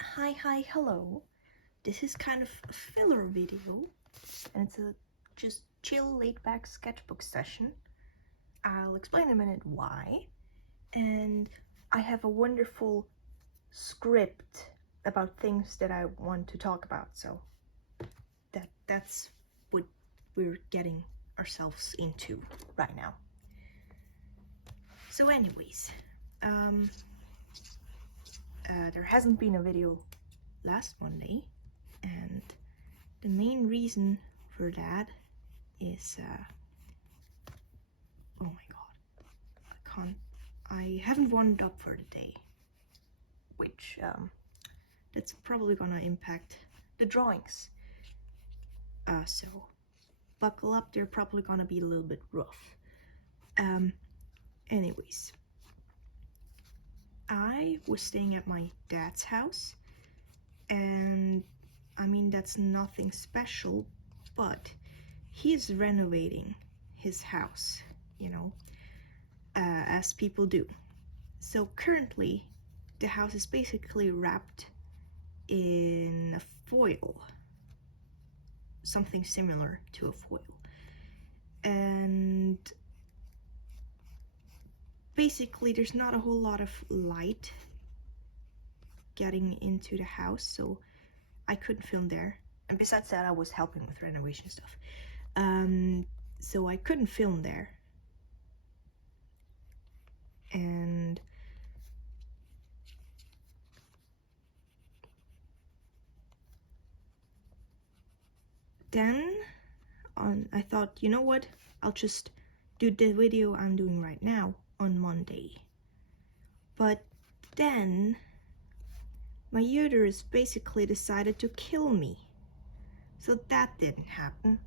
Hello. This is kind of a filler video, and it's a just chill, laid-back sketchbook session. I'll explain in a minute why, and I have a wonderful script about things that I want to talk about, so that's what we're getting ourselves into right now. So anyways, there hasn't been a video last Monday, and the main reason for that is oh my god, I haven't warmed up for the day, which that's probably gonna impact the drawings, so buckle up, they're probably gonna be a little bit rough. Anyways, I was staying at my dad's house, and I mean, that's nothing special, but he is renovating his house, you know, as people do. So currently, the house is basically wrapped in a foil, something similar to a foil. And basically, there's not a whole lot of light getting into the house, so I couldn't film there. And besides that, I was helping with renovation stuff. So I couldn't film there. And then I thought, you know what? I'll just do the video I'm doing right now on Monday. But then my uterus basically decided to kill me. So that didn't happen,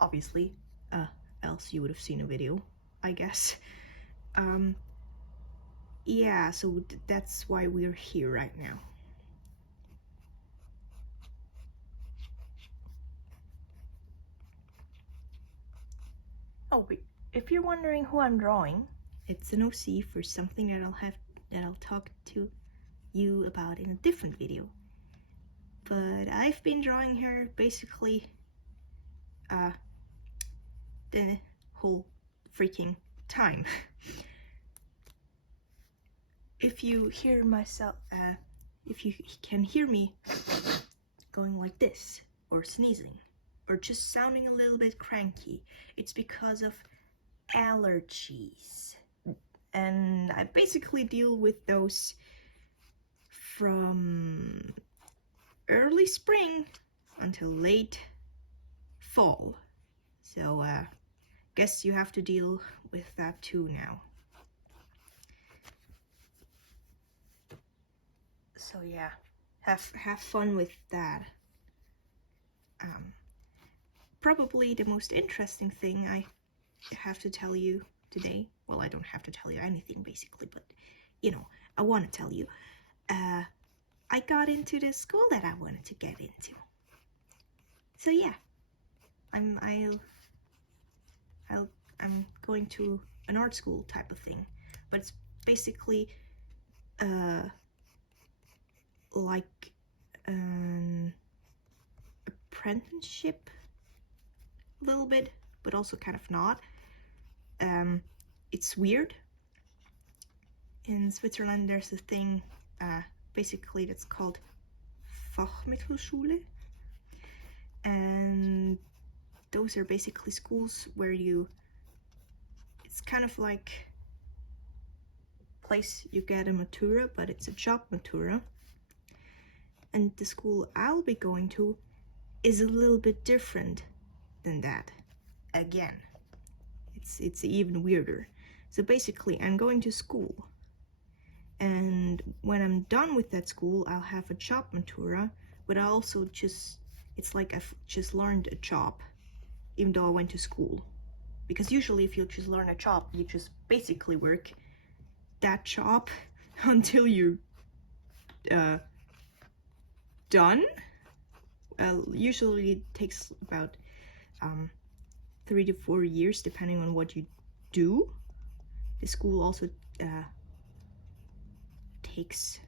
obviously, else you would have seen a video, I guess. Yeah, so that's why we're here right now. Oh, but if you're wondering who I'm drawing, it's an OC for something that I'll talk to you about in a different video. But I've been drawing her basically the whole freaking time. If you hear myself, if you can hear me going like this, or sneezing, or just sounding a little bit cranky, it's because of allergies. And I basically deal with those from early spring until late fall. So guess you have to deal with that too now. So yeah, have fun with that. Probably the most interesting thing I have to tell you today, well, I don't have to tell you anything basically, but you know, I want to tell you, I got into the school that I wanted to get into. So yeah, I'm going to an art school type of thing, but it's basically like an apprenticeship a little bit, but also kind of not. It's weird. In Switzerland there's a thing basically that's called Fachmittelschule, and those are basically schools where it's kind of like place you get a matura, but it's a job matura. And the school I'll be going to is a little bit different than that. Again, it's even weirder. So basically, I'm going to school, and when I'm done with that school, I'll have a job matura, but I also it's like I've just learned a job, even though I went to school. Because usually if you just learn a job, you just basically work that job until you're done. Usually it takes about 3 to 4 years depending on what you do. The school also takes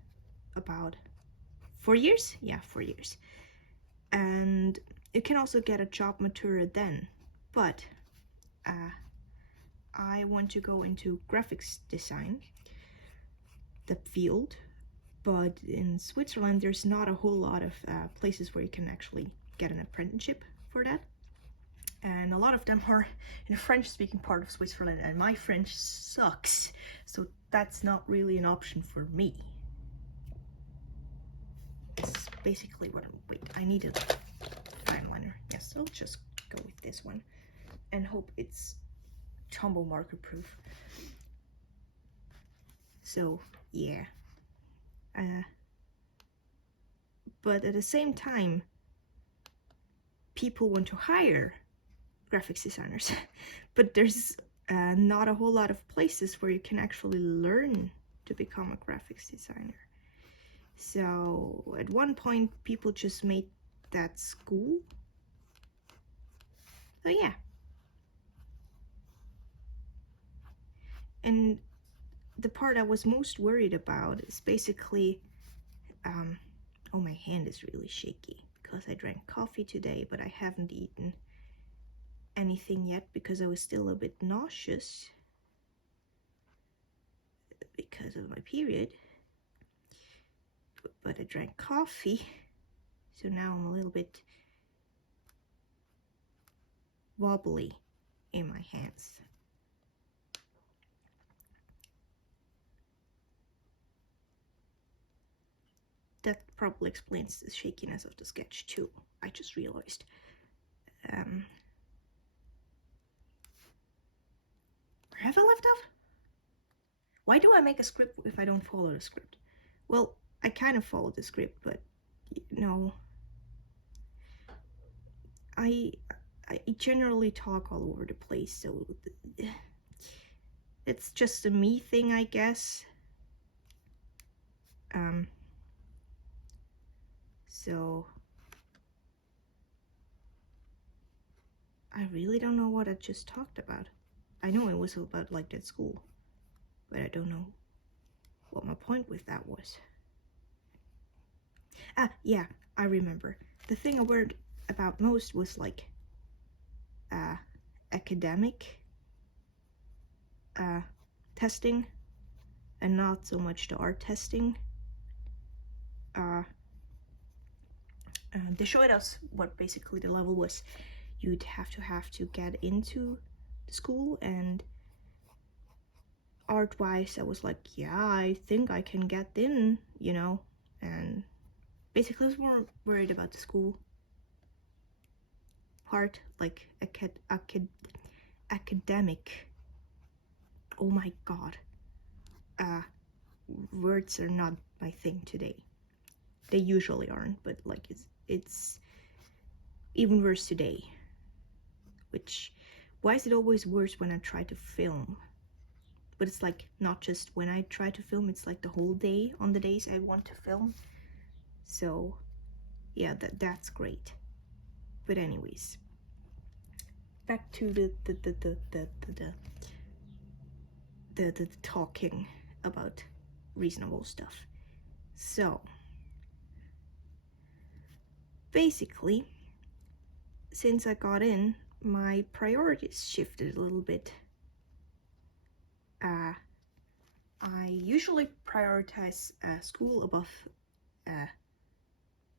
about 4 years? Yeah, 4 years. And you can also get a job matura then, but I want to go into graphics design, the field, but in Switzerland there's not a whole lot of places where you can actually get an apprenticeship for that, and a lot of them are in the French-speaking part of Switzerland, and my French sucks, so that's not really an option for me. It's basically what wait, I need a fine liner. Yes, I'll just go with this one and hope it's tumble marker proof. So yeah, but at the same time, people want to hire graphics designers, but there's not a whole lot of places where you can actually learn to become a graphics designer. So at one point, people just made that school. So yeah. And the part I was most worried about is basically, oh, my hand is really shaky because I drank coffee today, but I haven't eaten anything yet because I was still a bit nauseous because of my period. But I drank coffee, so now I'm a little bit wobbly in my hands. That probably explains the shakiness of the sketch too, I just realized. Where have I left off? Why do I make a script if I don't follow the script? Well, I kind of follow the script, but you know, I generally talk all over the place, so it's just a me thing, I guess. So I really don't know what I just talked about. I know it was about like that school, but I don't know what my point with that was. Yeah, I remember. The thing I worried about most was like academic testing, and not so much the art testing. They showed us what basically the level was. You'd have to get into the school, and art-wise I was like, yeah, I think I can get in, you know. And basically I was more worried about the school part, like academic. Oh my god, words are not my thing today. They usually aren't, but like it's even worse today. Which, why is it always worse when I try to film? But it's like not just when I try to film, it's like the whole day on the days I want to film. So yeah, that's great. But anyways, back to the talking about reasonable stuff. So basically, since I got in, my priorities shifted a little bit. I usually prioritize school above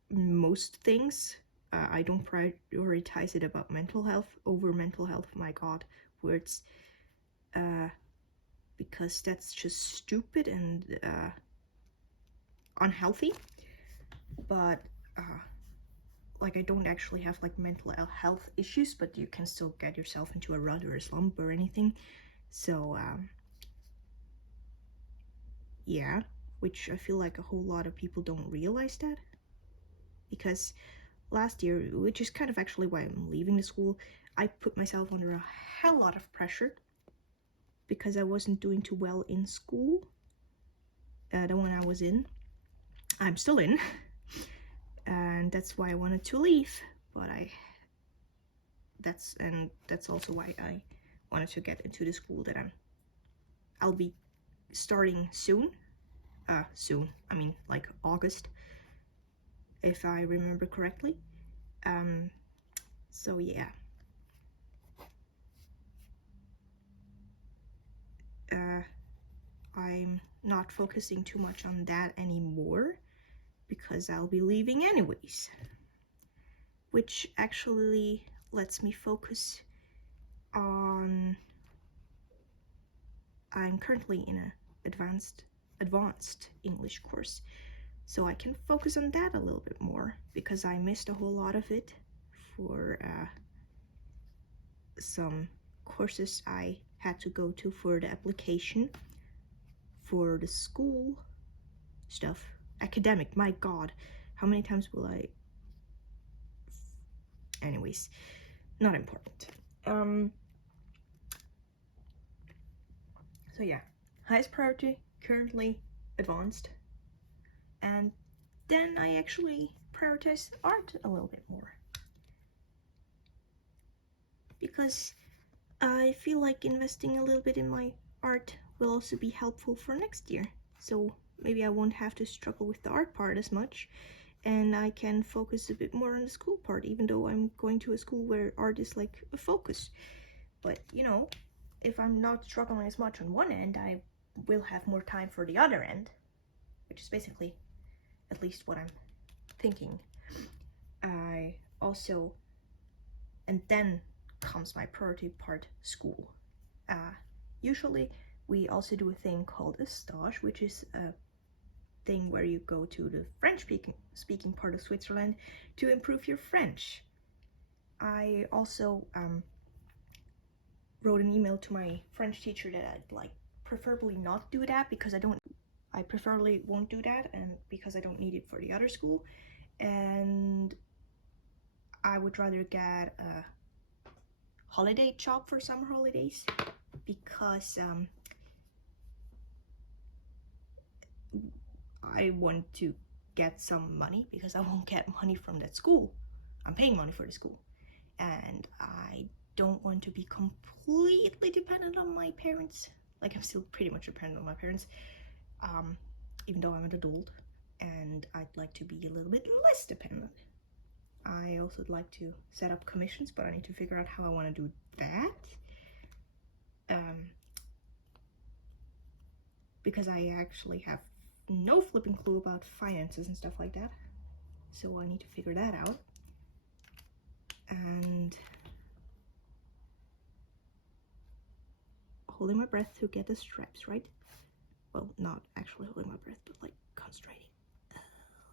most things. I don't prioritize it about mental health over mental health, my god, words, because that's just stupid and unhealthy. But like, I don't actually have like mental health issues, but you can still get yourself into a rut or a slump or anything. So yeah, which I feel like a whole lot of people don't realize that, because last year, which is kind of actually why I'm leaving the school, I put myself under a hell lot of pressure because I wasn't doing too well in school, the one I was in. I'm still in, and that's why I wanted to leave, but that's also why I wanted to get into the school that I'll be starting soon. I mean like August. if I remember correctly. So yeah. I'm not focusing too much on that anymore because I'll be leaving anyways, which actually lets me focus on, I'm currently in a advanced English course, so I can focus on that a little bit more because I missed a whole lot of it for some courses I had to go to for the application for the school stuff. Academic, my god, how many times will I, anyways, not important. So yeah, highest priority currently advanced, and then I actually prioritize art a little bit more because I feel like investing a little bit in my art will also be helpful for next year. So maybe I won't have to struggle with the art part as much, and I can focus a bit more on the school part, even though I'm going to a school where art is like a focus. But you know, if I'm not struggling as much on one end, I will have more time for the other end, which is basically at least what I'm thinking. I also, and then comes my priority part, school. Usually we also do a thing called a stage, which is a thing where you go to the French speaking part of Switzerland to improve your French. I also wrote an email to my French teacher that I'd like preferably not do that because I preferably won't do that, and because I don't need it for the other school, and I would rather get a holiday job for summer holidays because I want to get some money because I won't get money from that school. I'm paying money for the school, and I don't want to be completely dependent on my parents. Like, I'm still pretty much dependent on my parents, even though I'm an adult, and I'd like to be a little bit less dependent. I also would like to set up commissions, but I need to figure out how I want to do that. Because I actually have no flipping clue about finances and stuff like that. So I need to figure that out. And holding my breath to get the straps, right? Well, not actually holding my breath, but like concentrating.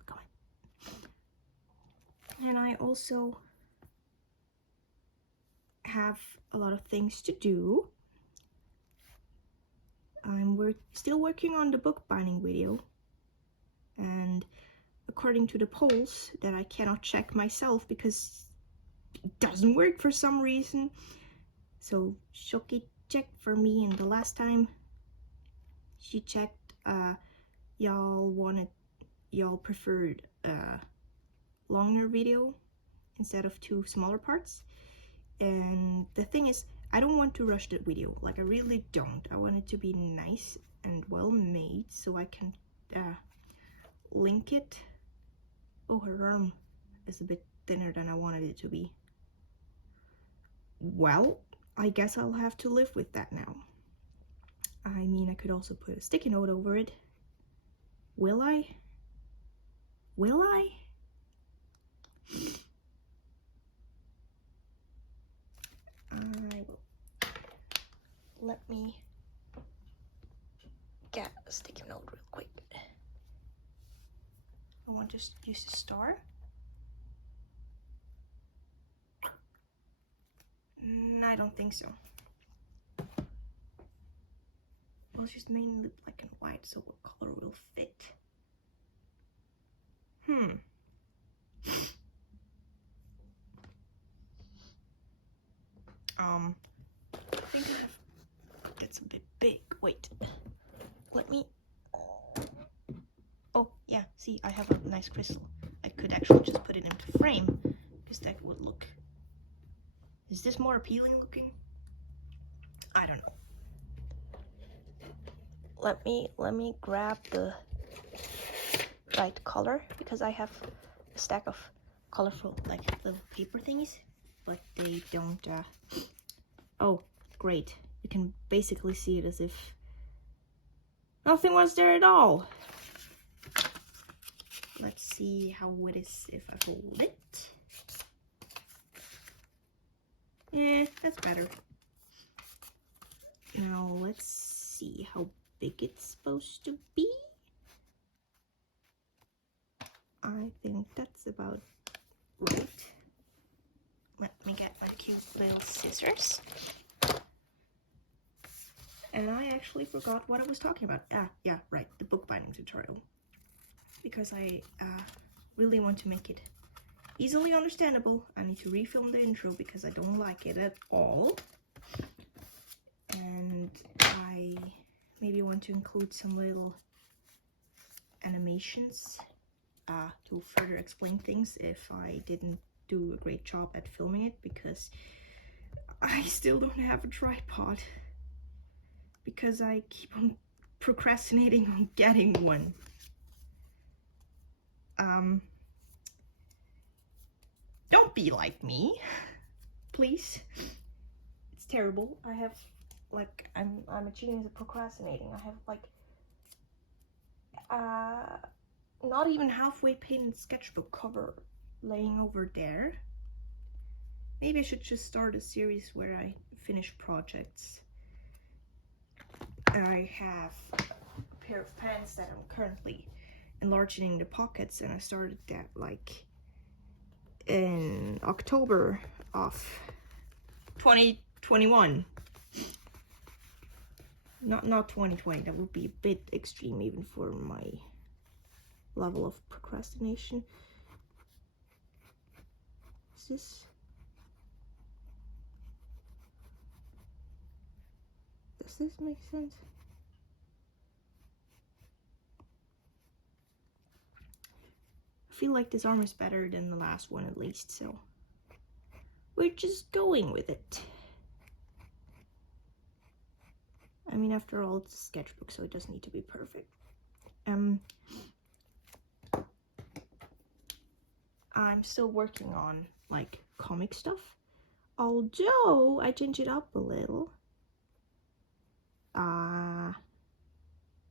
Come on. And I also have a lot of things to do. I'm still working on the bookbinding video, and according to the polls that I cannot check myself because it doesn't work for some reason, so Shoki checked for me, and the last time she checked, y'all preferred a longer video instead of 2 smaller parts. And the thing is, I don't want to rush the video, like I really don't. I want it to be nice and well made so I can link it. Oh, her arm is a bit thinner than I wanted it to be. Well, I guess I'll have to live with that now. I mean, I could also put a sticky note over it. Will I? Will I? I will. Let me get a sticky note real quick. I want to use a star. I don't think so. Well, it's just mainly black and white, so what color will fit? I think that's a bit big. Wait, let me. Oh yeah, see, I have a nice crystal. I could actually just put it into frame because that would look. Is this more appealing looking? I don't know. Let me grab the right color because I have a stack of colorful, like, little paper thingies, but they don't, oh, great. You can basically see it as if nothing was there at all. Let's see how it is if I fold it. Yeah, that's better. Now let's see how big it's supposed to be. I think that's about right. Let me get my cute little scissors. And I actually forgot what I was talking about. Ah, yeah, right, the bookbinding tutorial. Because I really want to make it easily understandable, I need to refilm the intro because I don't like it at all. And I maybe want to include some little animations to further explain things if I didn't do a great job at filming it, because I still don't have a tripod because I keep on procrastinating on getting one. Don't be like me, please. It's terrible. I have, like, I'm a genius at procrastinating. I have, like, not even halfway painted sketchbook cover laying over there. Maybe I should just start a series where I finish projects. I have a pair of pens that I'm currently enlarging the pockets, and I started that like in October of 2021. Not 2020, that would be a bit extreme even for my level of procrastination. Does this make sense? I feel like this arm is better than the last one, at least, so we're just going with it. I mean, after all, it's a sketchbook, so it doesn't need to be perfect. I'm still working on, like, comic stuff, although I changed it up a little.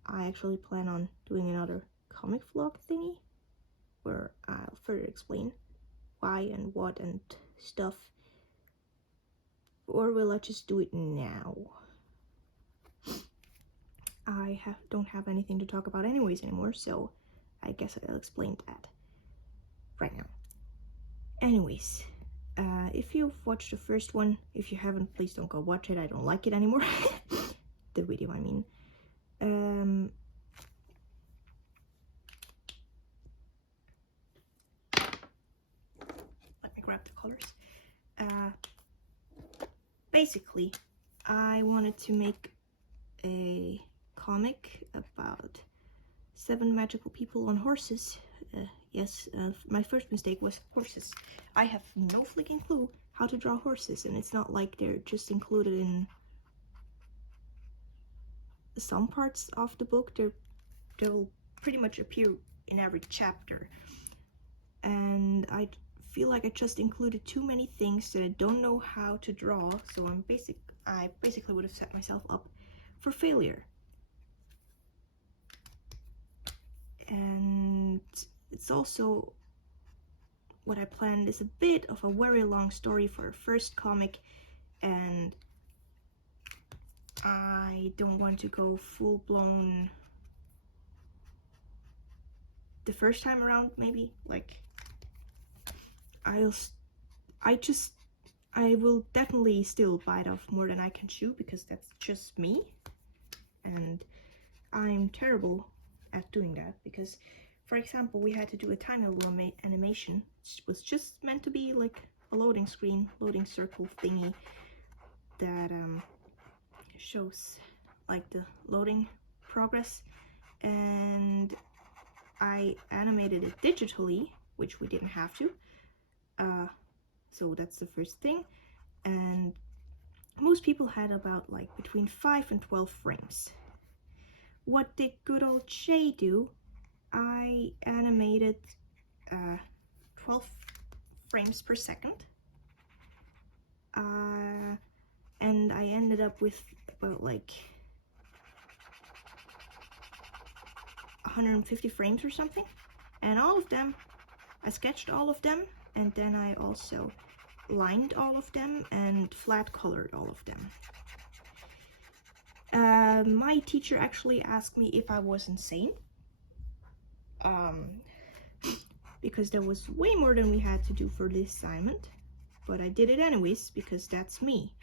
I actually plan on doing another comic vlog thingy, where I'll further explain why and what and stuff. Or will I just do it now? I don't have anything to talk about anyways anymore, so I guess I'll explain that right now. Anyways, if you've watched the first one, if you haven't, please don't go watch it. I don't like it anymore. The video, I mean. Let me grab the colors. Basically, I wanted to make a comic about 7 magical people on horses. Yes, my first mistake was horses. I have no freaking clue how to draw horses, and it's not like they're just included in some parts of the book. They'll pretty much appear in every chapter, and I feel like I just included too many things that I don't know how to draw, so I basically would have set myself up for failure. And it's also, what I planned is a bit of a very long story for a first comic, and I don't want to go full-blown the first time around. Maybe, like, I will definitely still bite off more than I can chew, because that's just me, and I'm terrible at doing that. Because, for example, we had to do a tiny little animation. It was just meant to be like a loading screen, loading circle thingy that shows like the loading progress, and I animated it digitally, which we didn't have to. So that's the first thing. And most people had about like between 5 and 12 frames. What did good old Shay do? I animated frames per second. And I ended up with about like 150 frames or something. And all of them, I sketched all of them, and then I also lined all of them and flat colored all of them. My teacher actually asked me if I was insane, because there was way more than we had to do for this assignment, but I did it anyways because that's me.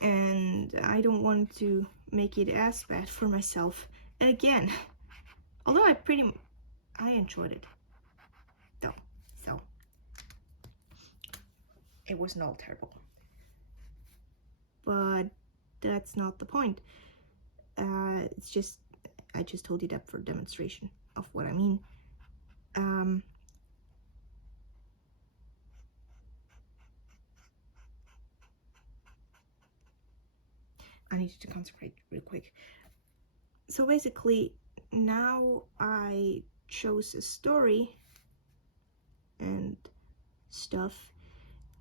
And I don't want to make it as bad for myself again. Although I enjoyed it though, so it wasn't all terrible. But that's not the point. It's just, I just told you that for demonstration of what I mean. I need to concentrate real quick. So basically, now I chose a story and stuff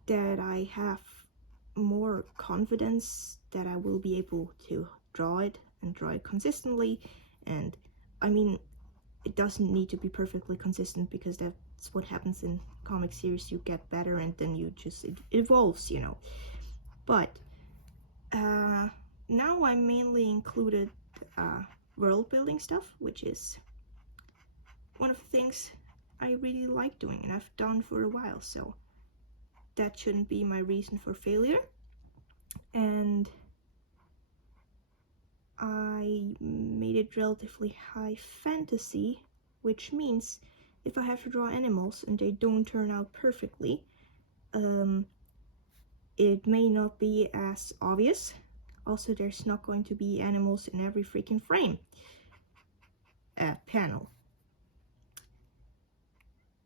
that I have more confidence that I will be able to draw it and draw it consistently. And I mean, it doesn't need to be perfectly consistent because that's what happens in comic series. You get better and then you just, it evolves, you know. But now I mainly included world building stuff, which is one of the things I really like doing and I've done for a while, so that shouldn't be my reason for failure. And I made it relatively high fantasy, which means if I have to draw animals and they don't turn out perfectly, it may not be as obvious. Also, there's not going to be animals in every freaking frame panel.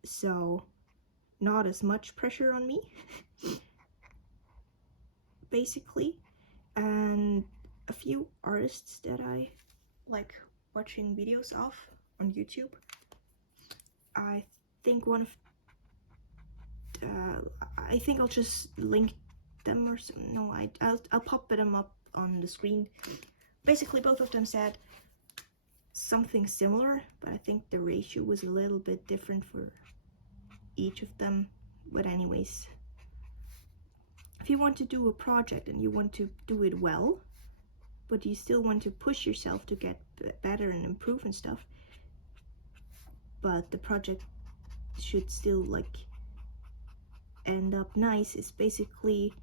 So, not as much pressure on me, basically. And a few artists that I like watching videos of on YouTube. I think I think I'll just link them or something. No, I'll pop them up on the screen. Basically, both of them said something similar, but I think the ratio was a little bit different for each of them. But anyways, if you want to do a project and you want to do it well, but you still want to push yourself to get better and improve and stuff, but the project should still like end up nice, is basically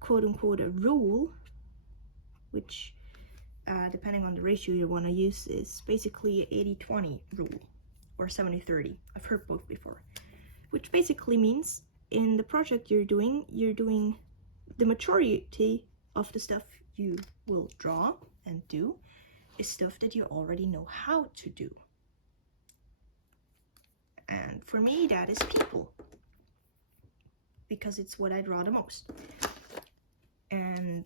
quote-unquote a rule, which depending on the ratio you want to use is basically 80-20 rule or 70-30. I've heard both before, which basically means in the project you're doing the majority of the stuff you will draw and do is stuff that you already know how to do. And for me, that is people, because it's what I draw the most. And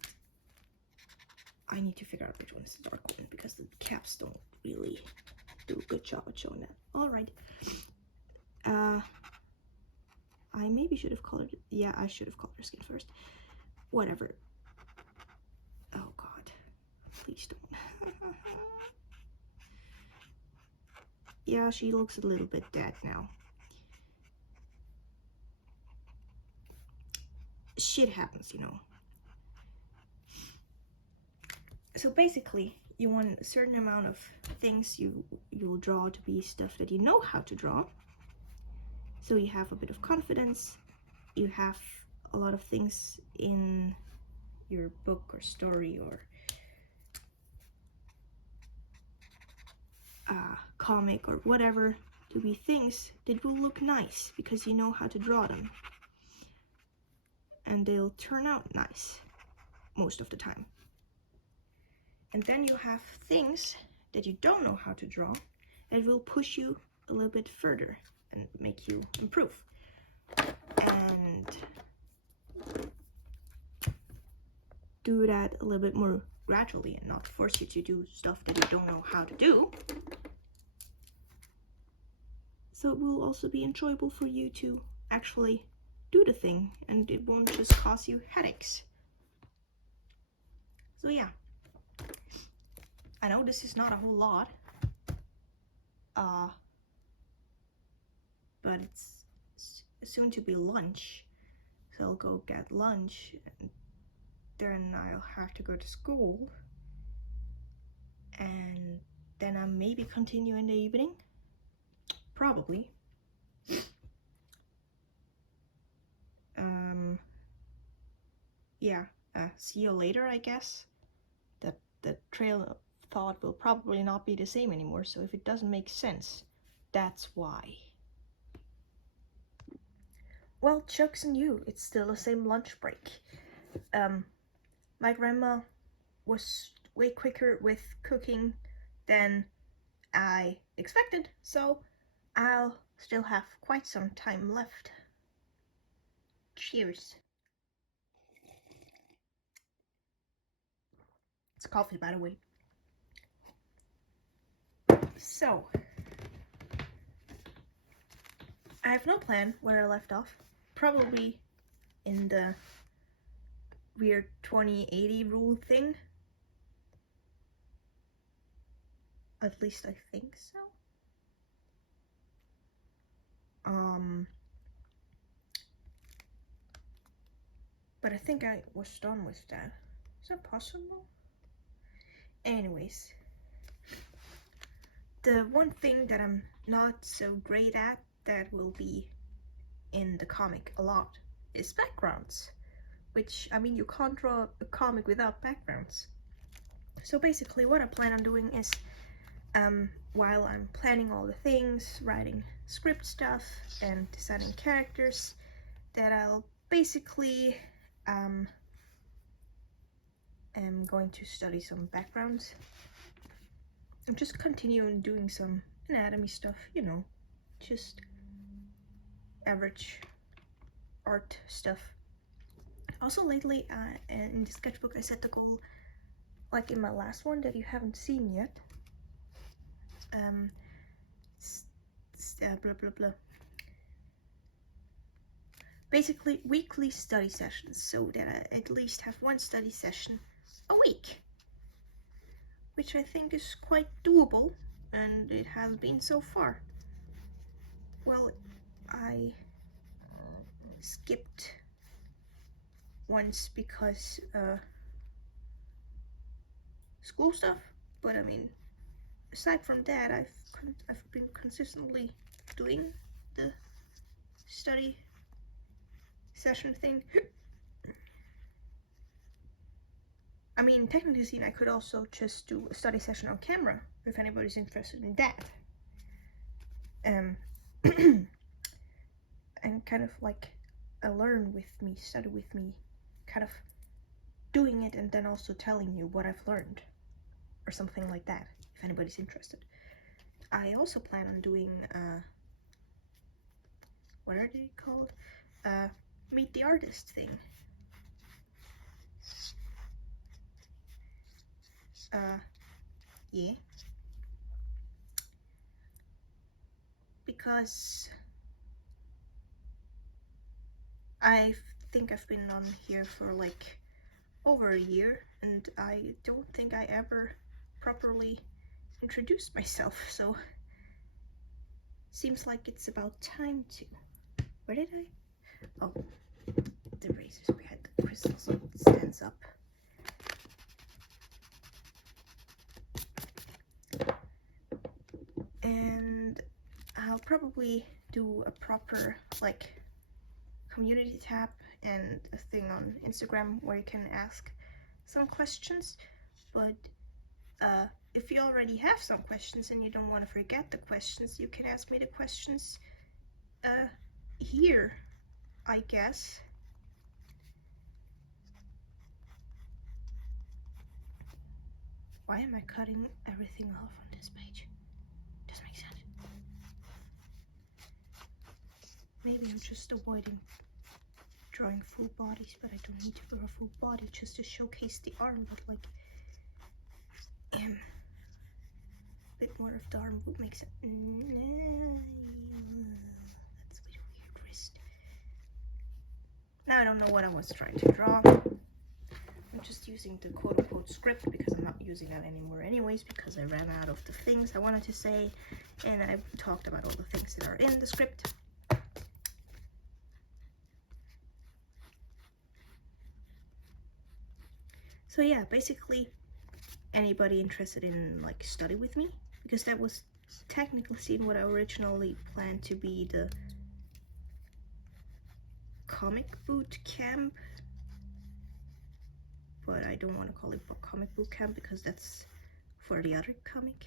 I need to figure out which one is the dark one, because the caps don't really do a good job at showing that. Alright. I maybe should have colored it. Yeah, I should have colored her skin first. Whatever. Oh god. Please don't. Yeah, she looks a little bit dead now. Shit happens, you know. So basically, you want a certain amount of things you will draw to be stuff that you know how to draw. So you have a bit of confidence, you have a lot of things in your book or story or comic or whatever to be things that will look nice because you know how to draw them. And they'll turn out nice most of the time. And then you have things that you don't know how to draw that will push you a little bit further and make you improve. And do that a little bit more gradually and not force you to do stuff that you don't know how to do. So it will also be enjoyable for you to actually do the thing, and it won't just cause you headaches. So yeah, I know this is not a whole lot, but it's soon to be lunch, so I'll go get lunch, and then I'll have to go to school, and then I'll maybe continue in the evening, probably. Yeah, see you later, I guess. The trail of thought will probably not be the same anymore, so if it doesn't make sense, that's why. Well, Chucks and you, it's still the same lunch break. My grandma was way quicker with cooking than I expected, so I'll still have quite some time left. Cheers. It's coffee, by the way. So, I have no plan where I left off. Probably in the weird 2080 rule thing. At least I think so. But I think I was done with that. Is that possible? Anyways, the one thing that I'm not so great at that will be in the comic a lot is backgrounds. Which, I mean, you can't draw a comic without backgrounds. So basically what I plan on doing is, while I'm planning all the things, writing script stuff and designing characters, that I'll basically am going to study some backgrounds. I'm just continuing doing some anatomy stuff, you know, just average art stuff. Also lately, in the sketchbook I set the goal, like in my last one that you haven't seen yet, blah blah blah. Basically weekly study sessions, so that I at least have one study session a week, which I think is quite doable, and it has been so far. Well, I skipped once because school stuff, but I mean, aside from that, I've been consistently doing the study session thing. I mean, technically speaking, I could also just do a study session on camera if anybody's interested in that. And kind of like learn with me, study with me, kind of doing it and then also telling you what I've learned or something like that, if anybody's interested. I also plan on doing, what are they called? Meet the artist thing. Yeah. Because I think I've been on here for like over a year, and I don't think I ever properly introduced myself, so seems like it's about time to. Where did I? Oh, the razors behind the crystal, so it stands up. And I'll probably do a proper like community tab and a thing on Instagram where you can ask some questions, but if you already have some questions and you don't want to forget the questions, you can ask me the questions here, I guess. Why am I cutting everything off on this page? Doesn't make sense. Maybe I'm just avoiding drawing full bodies, but I don't need to draw a full body just to showcase the arm, but like a bit more of the arm would make sense. Now I don't know what I was trying to draw. I'm just using the quote-unquote script because I'm not using that anymore anyways, because I ran out of the things I wanted to say, and I talked about all the things that are in the script. So yeah, basically anybody interested in like study with me, because that was technically seen what I originally planned to be the comic boot camp, but I don't want to call it comic boot camp because that's for the other comic,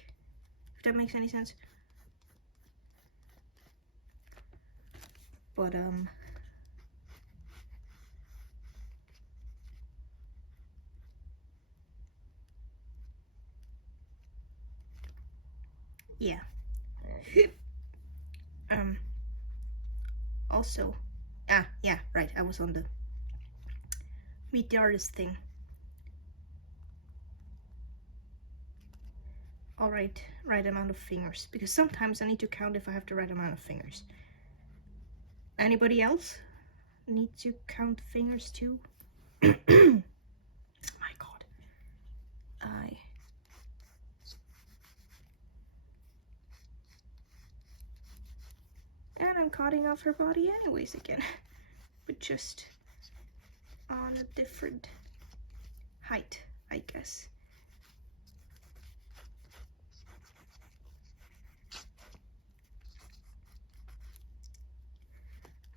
if that makes any sense. But yeah. Also, yeah, right, I was on the meet the artist thing. All right amount of fingers, because sometimes I need to count if I have the right amount of fingers. Anybody else need to count fingers too? My god. And I'm cutting off her body anyways again, but just on a different height, I guess.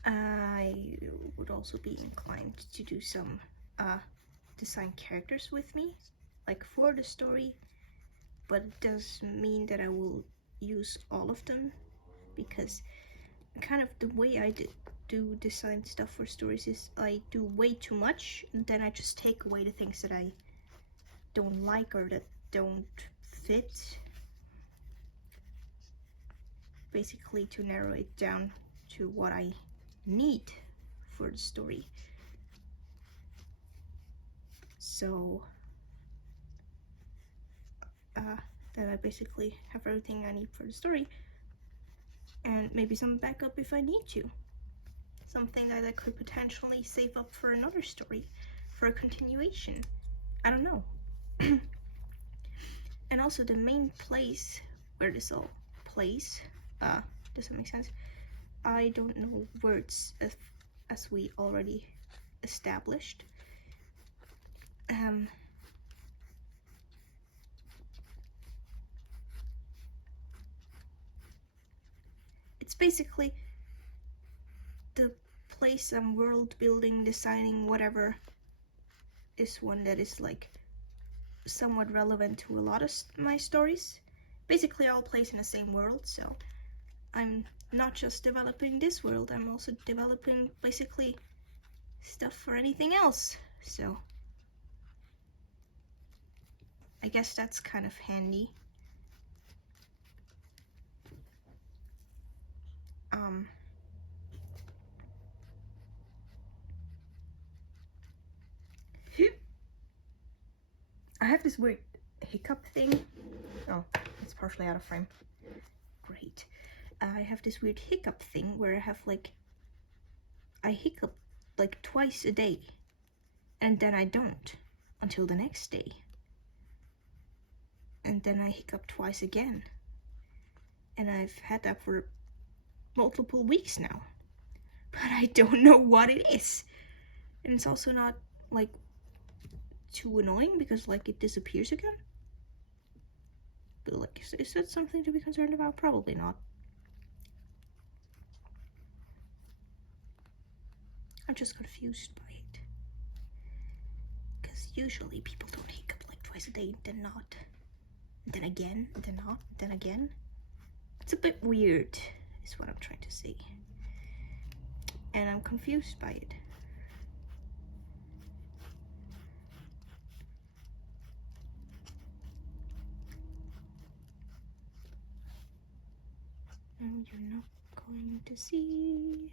I would also be inclined to do some design characters with me, like for the story, but it does mean that I will use all of them, because kind of the way I do design stuff for stories is I do way too much, and then I just take away the things that I don't like or that don't fit, basically to narrow it down to what I need for the story. So then I basically have everything I need for the story, and maybe some backup if I need to. Something that I could potentially save up for another story, for a continuation. I don't know. And also the main place where this all plays, does that make sense? I don't know words as we already established. It's basically the place I'm world building, designing, whatever, is one that is like somewhat relevant to a lot of my stories. Basically all plays in the same world, so I'm not just developing this world, I'm also developing basically stuff for anything else. So I guess that's kind of handy. I have this weird hiccup thing. Oh, it's partially out of frame. Great. I have this weird hiccup thing where I have like, I hiccup like twice a day, and then I don't until the next day, and then I hiccup twice again, and I've had that for multiple weeks now, but I don't know what it is. And it's also not like too annoying because like it disappears again, but like is that something to be concerned about? Probably not. I'm just confused by it, because usually people don't hiccup like twice a day, then not, then again, then not, then again. It's a bit weird, is what I'm trying to say, and I'm confused by it. And you're not going to see.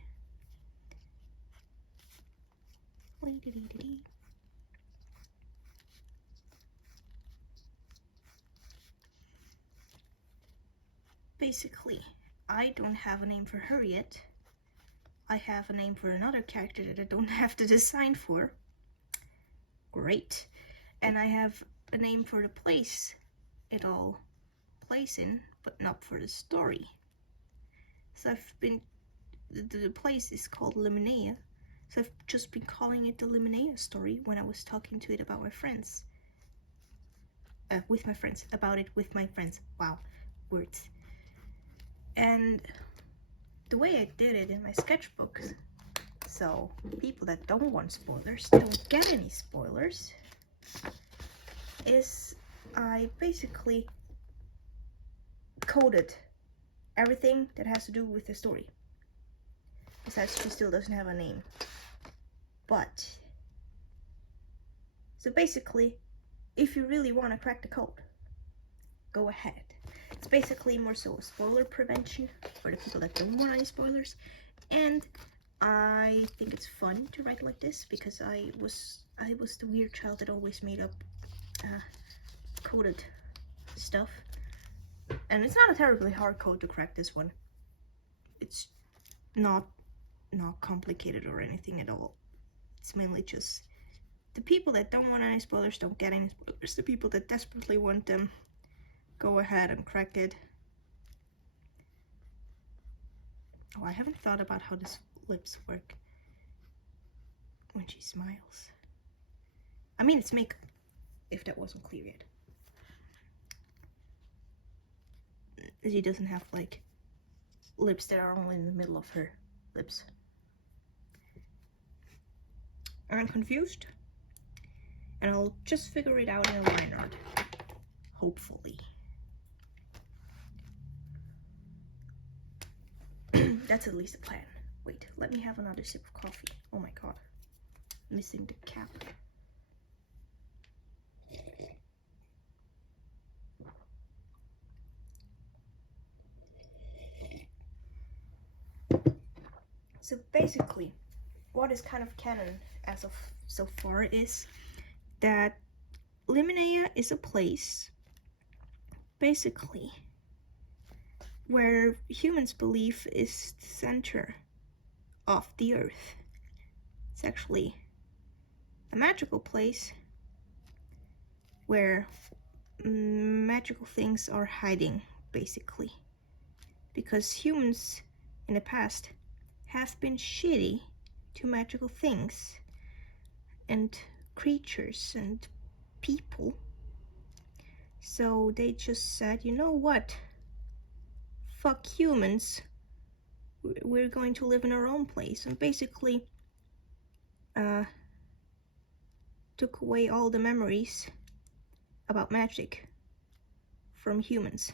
Basically, I don't have a name for her yet, I have a name for another character that I don't have the design for. Great. And I have a name for the place it all plays in, but not for the story. So the place is called Liminea, so I've just been calling it the Liminea story when I was talking to it about my friends. With my friends, about it with my friends. Wow, words. And the way I did it in my sketchbook, so people that don't want spoilers don't get any spoilers, is I basically coded everything that has to do with the story. Besides, she still doesn't have a name. But, so basically, if you really want to crack the code, go ahead. It's basically more so a spoiler prevention for the people that don't want any spoilers. And I think it's fun to write like this because I was the weird child that always made up coded stuff. And it's not a terribly hard code to crack this one. It's not complicated or anything at all. It's mainly just the people that don't want any spoilers don't get any spoilers. The people that desperately want them, go ahead and crack it. Oh, I haven't thought about how these lips work when she smiles. I mean, it's makeup, if that wasn't clear yet. She doesn't have like lips that are only in the middle of her lips. I'm confused, and I'll just figure it out in a line art, hopefully. That's at least a plan. Wait, let me have another sip of coffee. Oh my god, missing the cap. So basically, what is kind of canon as of so far is that Liminea is a place, basically, where humans believe is the center of the earth. It's actually a magical place where magical things are hiding, basically. Because humans in the past have been shitty to magical things and creatures and people. So they just said, you know what? Fuck humans. We're going to live in our own place. And basically took away all the memories about magic from humans.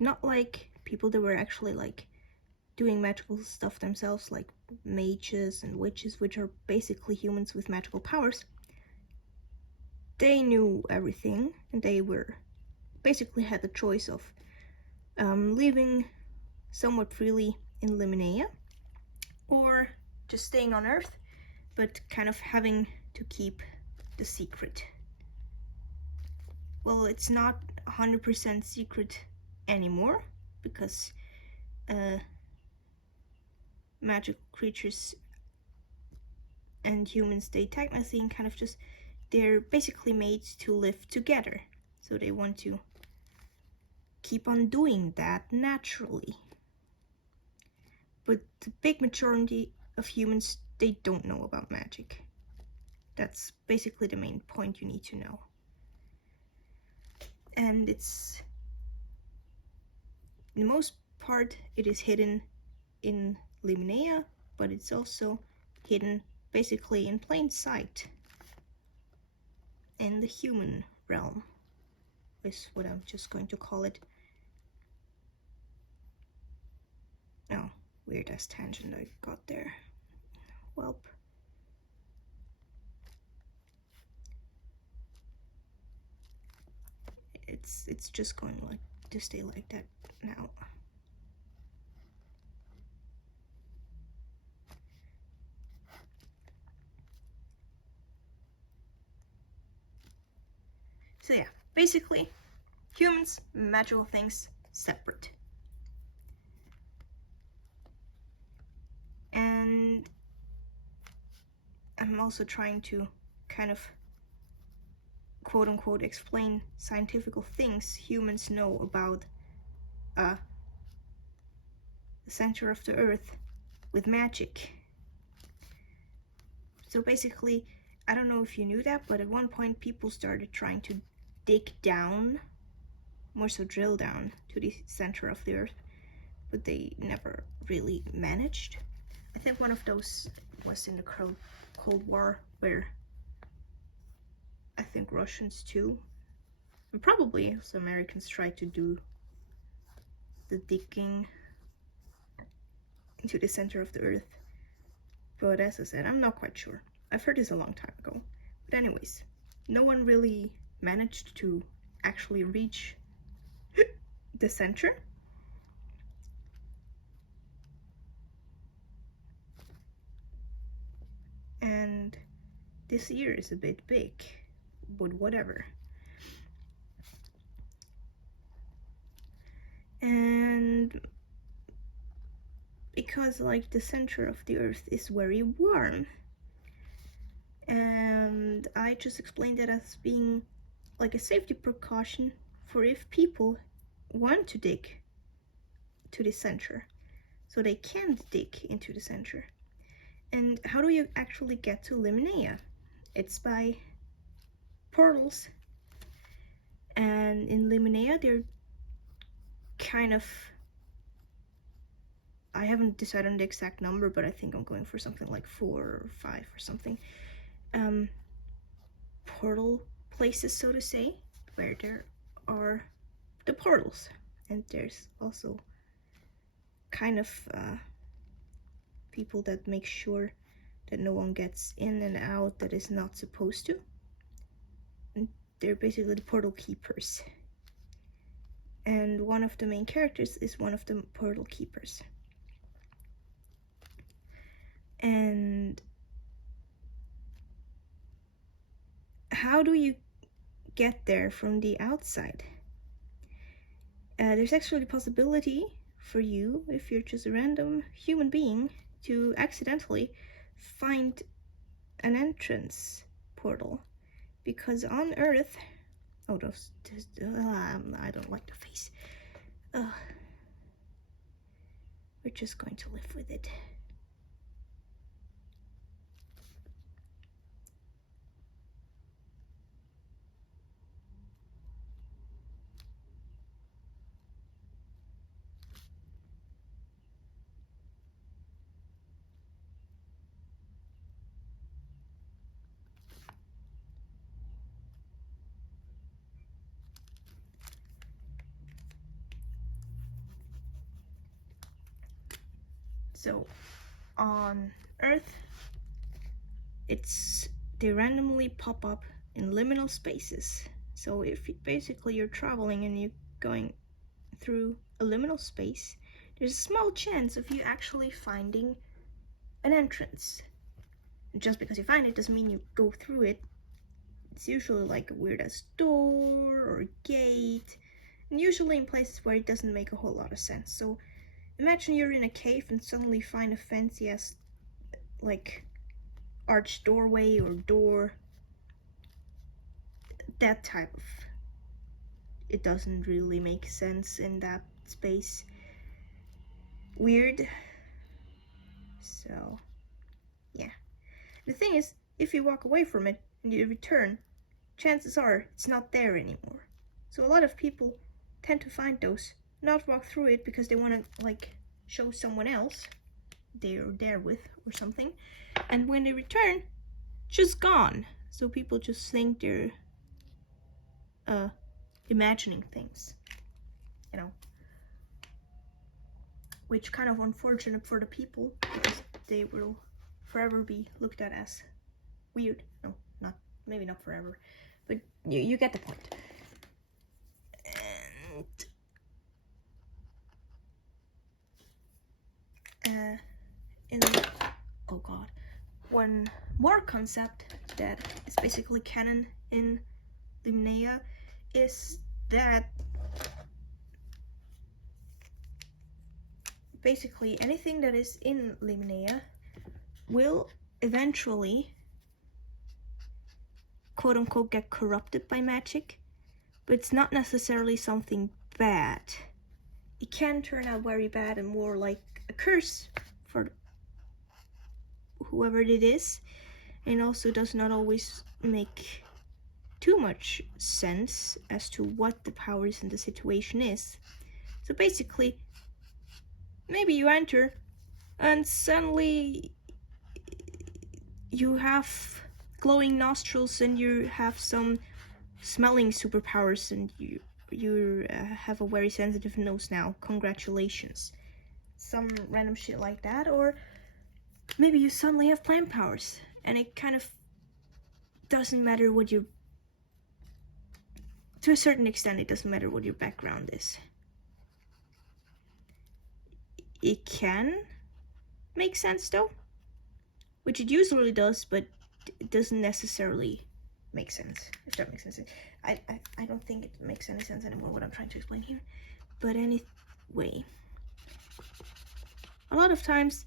Not like people that were actually like doing magical stuff themselves, like mages and witches, which are basically humans with magical powers. They knew everything, and they were basically had the choice of living somewhat freely in Liminea, or just staying on Earth, but kind of having to keep the secret. Well, it's not 100% secret anymore, because magical creatures and humans, they technically kind of just, they're basically made to live together. So they want to keep on doing that naturally. But the big majority of humans, they don't know about magic. That's basically the main point you need to know. And it's, in the most part, it is hidden in Liminea, but it's also hidden basically in plain sight in the human realm, is what I'm just going to call it. Oh, weird ass tangent I got there. Welp. It's just going like to stay like that now. So yeah, basically, humans, magical things, separate. And I'm also trying to kind of quote unquote explain scientific things humans know about the center of the earth with magic. So basically, I don't know if you knew that, but at one point people started trying to dig down, more so drill down, to the center of the earth, but they never really managed. I think one of those was in the Cold War, where I think Russians too, and probably also Americans, tried to do the digging into the center of the earth. But as I said, I'm not quite sure. I've heard this a long time ago. But anyways, no one really managed to actually reach the center. And this year is a bit big, but whatever. And because like the center of the earth is very warm, and I just explained it as being like a safety precaution for if people want to dig to the center, so they can't dig into the center. And how do you actually get to Liminea? It's by portals, and in Liminea they're kind of, I haven't decided on the exact number, but I think I'm going for something like 4 or 5 or something, portal places, so to say, where there are the portals. And there's also kind of people that make sure that no one gets in and out that is not supposed to. And they're basically the portal keepers. And one of the main characters is one of the portal keepers. And how do you get there from the outside? There's actually a possibility for you, if you're just a random human being, to accidentally find an entrance portal. Because on Earth, I don't like the face. We're just going to live with it. So on Earth, they randomly pop up in liminal spaces. So if basically you're traveling and you're going through a liminal space, there's a small chance of you actually finding an entrance. Just because you find it doesn't mean you go through it. It's usually like a weird ass door or a gate, and usually in places where it doesn't make a whole lot of sense. So imagine you're in a cave and suddenly find a fancy ass like arched doorway or door. That type of, it doesn't really make sense in that space. Weird. So yeah, the thing is, if you walk away from it and you return, chances are it's not there anymore. So a lot of people tend to find those, not walk through it because they want to like show someone else they're there with or something, and when they return, just gone. So people just think they're imagining things, you know, which kind of unfortunate for the people because they will forever be looked at as weird. No, not maybe not forever, but you get the point. And oh god, one more concept that is basically canon in Liminea is that basically anything that is in Liminea will eventually quote-unquote get corrupted by magic, but it's not necessarily something bad. It can turn out very bad and more like a curse for whoever it is, and also does not always make too much sense as to what the powers in the situation is. So basically, maybe you enter and suddenly you have glowing nostrils and you have some smelling superpowers and you have a very sensitive nose now. Congratulations. Some random shit like that. Or maybe you suddenly have plant powers and it kind of doesn't matter what you, to a certain extent, it doesn't matter what your background is. It can make sense though, which it usually does, but it doesn't necessarily make sense, if that makes sense. I don't think it makes any sense anymore what I'm trying to explain here. But anyway, a lot of times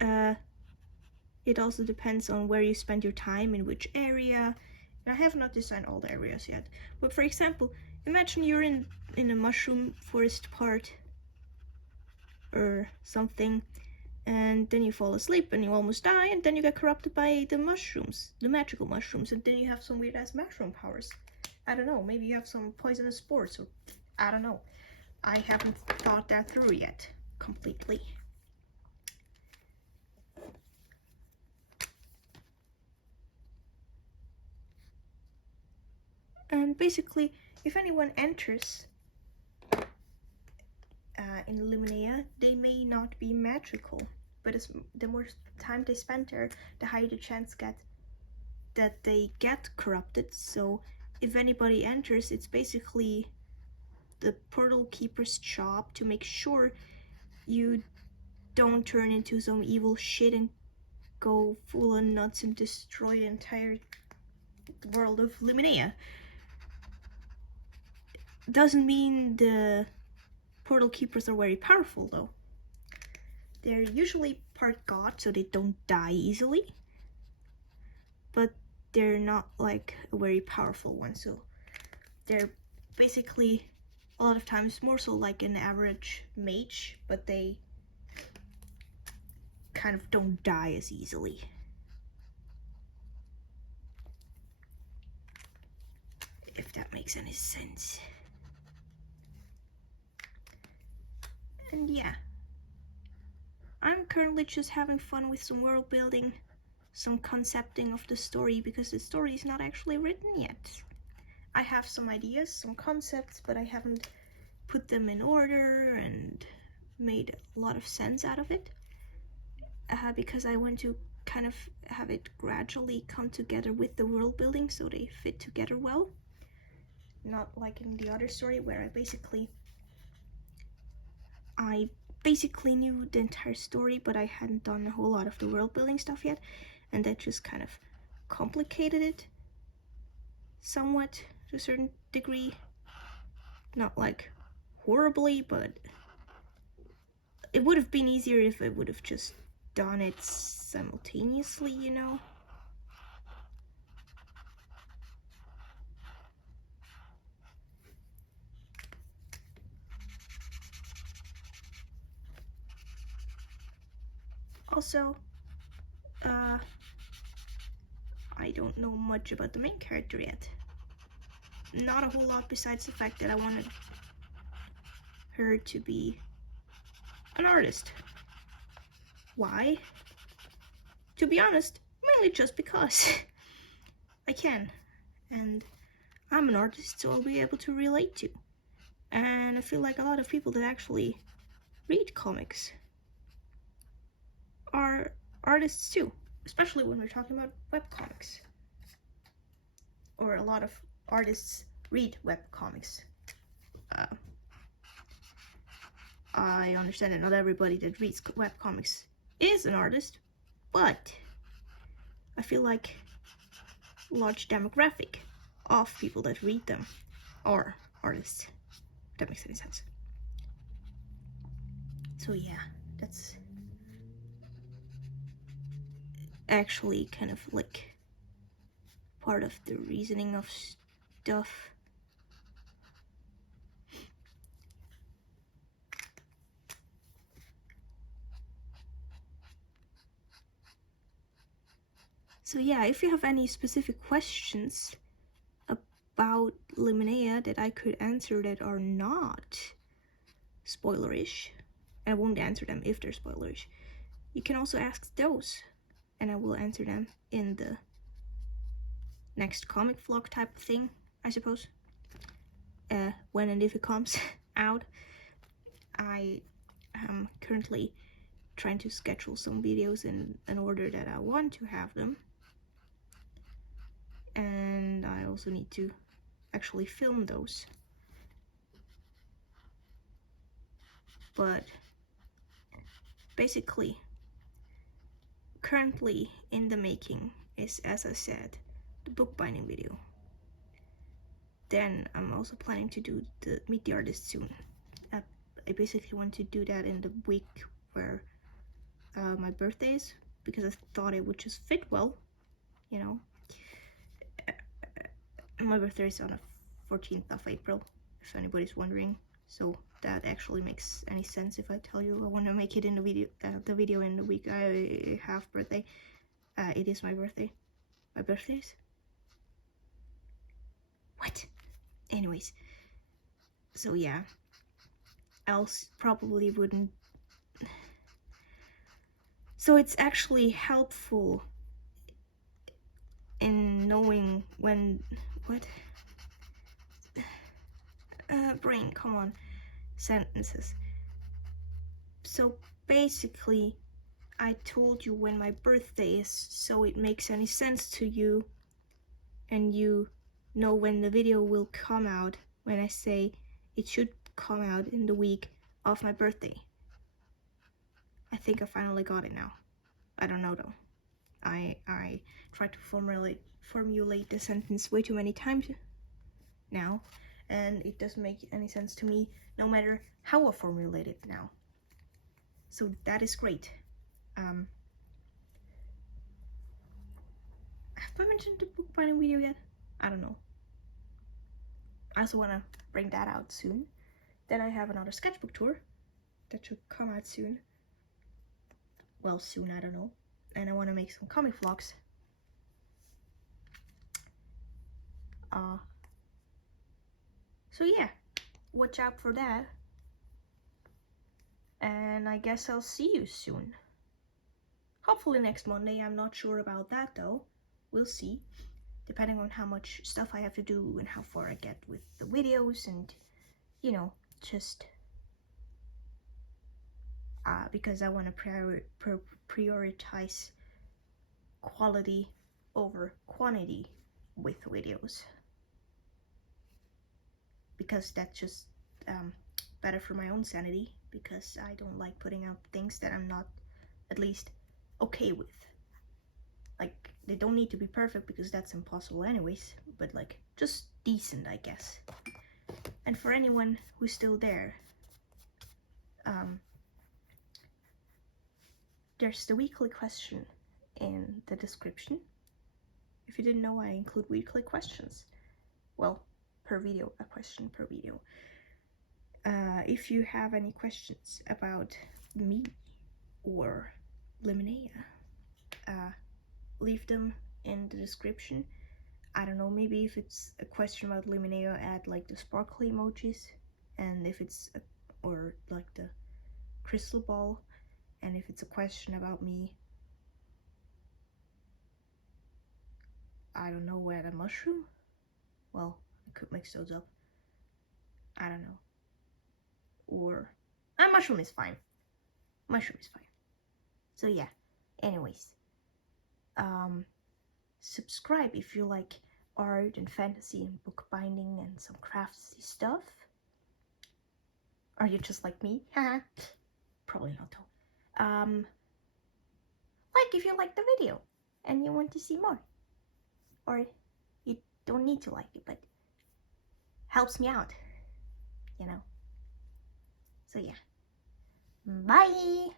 it also depends on where you spend your time, in which area. And I have not designed all the areas yet, but for example, imagine you're in a mushroom forest part or something, and then you fall asleep and you almost die, and then you get corrupted by the mushrooms, the magical mushrooms, and then you have some weird ass mushroom powers. I don't know, maybe you have some poisonous spores, or I don't know. I haven't thought that through yet completely. And basically, if anyone enters in Luminea, they may not be magical, but the more time they spend there, the higher the chance that they get corrupted. So if anybody enters, it's basically the portal keeper's job to make sure you don't turn into some evil shit and go full on nuts and destroy the entire world of Luminea. Doesn't mean the portal keepers are very powerful though. They're usually part god, so they don't die easily, but they're not like a very powerful one, so they're basically a lot of times more so like an average mage, but they kind of don't die as easily. If that makes any sense. And yeah, I'm currently just having fun with some world building, some concepting of the story, because the story is not actually written yet. I have some ideas, some concepts, but I haven't put them in order and made a lot of sense out of it, because I want to kind of have it gradually come together with the world building so they fit together well. Not like in the other story where I basically knew the entire story, but I hadn't done a whole lot of the world building stuff yet, and that just kind of complicated it somewhat to a certain degree. Not like horribly, but it would have been easier if I would have just done it simultaneously, you know? Also, I don't know much about the main character yet. Not a whole lot besides the fact that I wanted her to be an artist. Why? To be honest, mainly just because I can, and I'm an artist, so I'll be able to relate to. And I feel like a lot of people that actually read comics are artists too, especially when we're talking about webcomics. Or a lot of artists read webcomics. I understand that not everybody that reads webcomics is an artist, but I feel like a large demographic of people that read them are artists, if that makes any sense. So yeah, that's actually kind of like part of the reasoning of stuff. So yeah, if you have any specific questions about Limonea that I could answer that are not spoilerish, and I won't answer them if they're spoilerish, you can also ask those, and I will answer them in the next comic vlog type of thing, I suppose. When and if it comes out. I am currently trying to schedule some videos in an order that I want to have them, and I also need to actually film those. But basically, currently in the making is, as I said, the bookbinding video. Then I'm also planning to do the Meet the Artist soon. I basically want to do that in the week where my birthday is, because I thought it would just fit well, you know. My birthday is on the 14th of April, if anybody's wondering. So that actually makes any sense if I tell you I want to make it in the video in the week I have birthday. It is my birthday. My birthday's? What? Anyways, so yeah, else probably wouldn't. So it's actually helpful in knowing when, what? Brain, come on, sentences. So basically, I told you when my birthday is, so it makes any sense to you, and you know when the video will come out when I say it should come out in the week of my birthday. I think I finally got it now. I don't know though. I tried to formulate the sentence way too many times now, and it doesn't make any sense to me no matter how I formulate it now. So that is great. Have I mentioned the bookbinding video yet? I don't know. I also want to bring that out soon. Then I have another sketchbook tour that should come out soon. Well, soon, I don't know. And I want to make some comic vlogs. So yeah, watch out for that. And I guess I'll see you soon. Hopefully next Monday. I'm not sure about that though. We'll see. Depending on how much stuff I have to do and how far I get with the videos, and you know, just because I want to prioritize quality over quantity with videos, because that's just better for my own sanity, because I don't like putting out things that I'm not at least okay with. Like, they don't need to be perfect because that's impossible anyways, but like just decent, I guess. And for anyone who's still there, there's the weekly question in the description. If you didn't know, I include weekly questions. Well, per video, a question per video. If you have any questions about me or Limonea, leave them in the description. I don't know, maybe if it's a question about Limonea, add like the sparkly emojis, and if it's or like the crystal ball, and if it's a question about me, I don't know, add a mushroom. Well, I could mix those up. I don't know. Or a mushroom is fine. Mushroom is fine. So yeah, anyways, subscribe if you like art and fantasy and bookbinding and some craftsy stuff. Are you just like me? Probably not though. Like if you like the video and you want to see more, or you don't need to like it, but helps me out, you know. So yeah, bye.